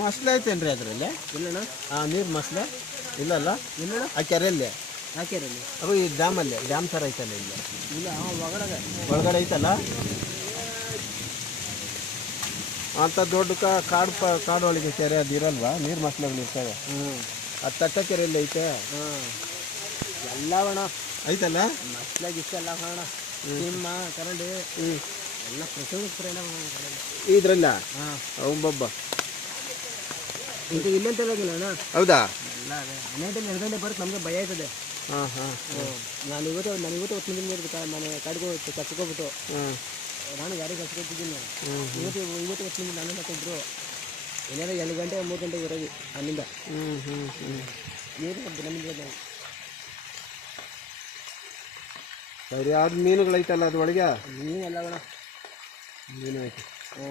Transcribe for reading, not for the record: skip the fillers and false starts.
ಮೊಸಳೆ ಐತೇನ್ರಿ ಅದರಲ್ಲಿ? ಇಲ್ಲಣ್ಣ. ನೀರು ಮೊಸಳೆ ಇಲ್ಲಲ್ಲ? ಇಲ್ಲಣ್ಣ. ಆ ಕೆರೆಯಲ್ಲಿ ಯಾಕೆರಲ್ಲಿ? ಅದು ಈ ಡ್ಯಾಮಲ್ಲಿ ಡ್ಯಾಮ್ ಥರ ಐತಲ್ಲ ಇಲ್ಲಿ ಇಲ್ಲ ಒಳಗಡೆ ಒಳಗಡೆ ಐತಲ್ಲ ಅಂತ ದೊಡ್ಡ ಕಾಡು ಒಳಗೆ ಕೆರೆ ಅದು ಇರಲ್ವಾ? ನೀರು ಮೊಸಳೆಗಳು ಇರ್ತವೆ. ಅದು ತಟ್ಟ ಕೆರೆಯಲ್ಲಿ ಐತೆ. ಎಲ್ಲವಣ ಐತಲ್ಲ? ಮಸ್ಲಾಗ ಇಷ್ಟ ಎಲ್ಲ ಕಾರಣ ಸಿಂಹ ಕರಡಿ ಎಲ್ಲ ಪ್ರತಿಯೊಂದು ಇದ್ರಲ್ಲ ಹಾಂ ಒಬ್ಬೊಬ್ಬ ಇದು ಇಲ್ಲಂತ ಹೇಳೋದಿಲ್ಲ ಅಣ್ಣ. ಹೌದಾ? ಎಲ್ಲ ಅದೇ ಹನ್ನೆರಡು 2 ಗಂಟೆ ಬರುತ್ತೆ, ನಮಗೆ ಭಯ ಆಯ್ತದೆ. ನಾನು ಇವತ್ತು ಹೊತ್ತು ಮುಂದಿನ ಮನೆ ಕಾಡ್ಗೋ ಕಚ್ಕೋಬಿಟ್ಟು ನಾನು ಯಾರಿಗೆ ಕಚ್ಕೊತಿದ್ದೀನಿ. ಇವತ್ತು ಹೊತ್ತು ಮುಂದೆ ನಾನು ಮತ್ತಿದ್ರು ಏನಾರ 2 ಗಂಟೆ 3 ಗಂಟೆ ಇರೋದು ಅಲ್ಲಿಂದ ನೀರು ನಮಗೆ ನಾವು ಸರಿ. ಯಾವ್ದು ಮೀನುಗಳೈತಲ್ಲ ಅದು ಒಳಗೆ? ನೀನೆಲ್ಲ ಅಣ್ಣ ಮೀನು ಐತೆ. ಹ್ಞೂ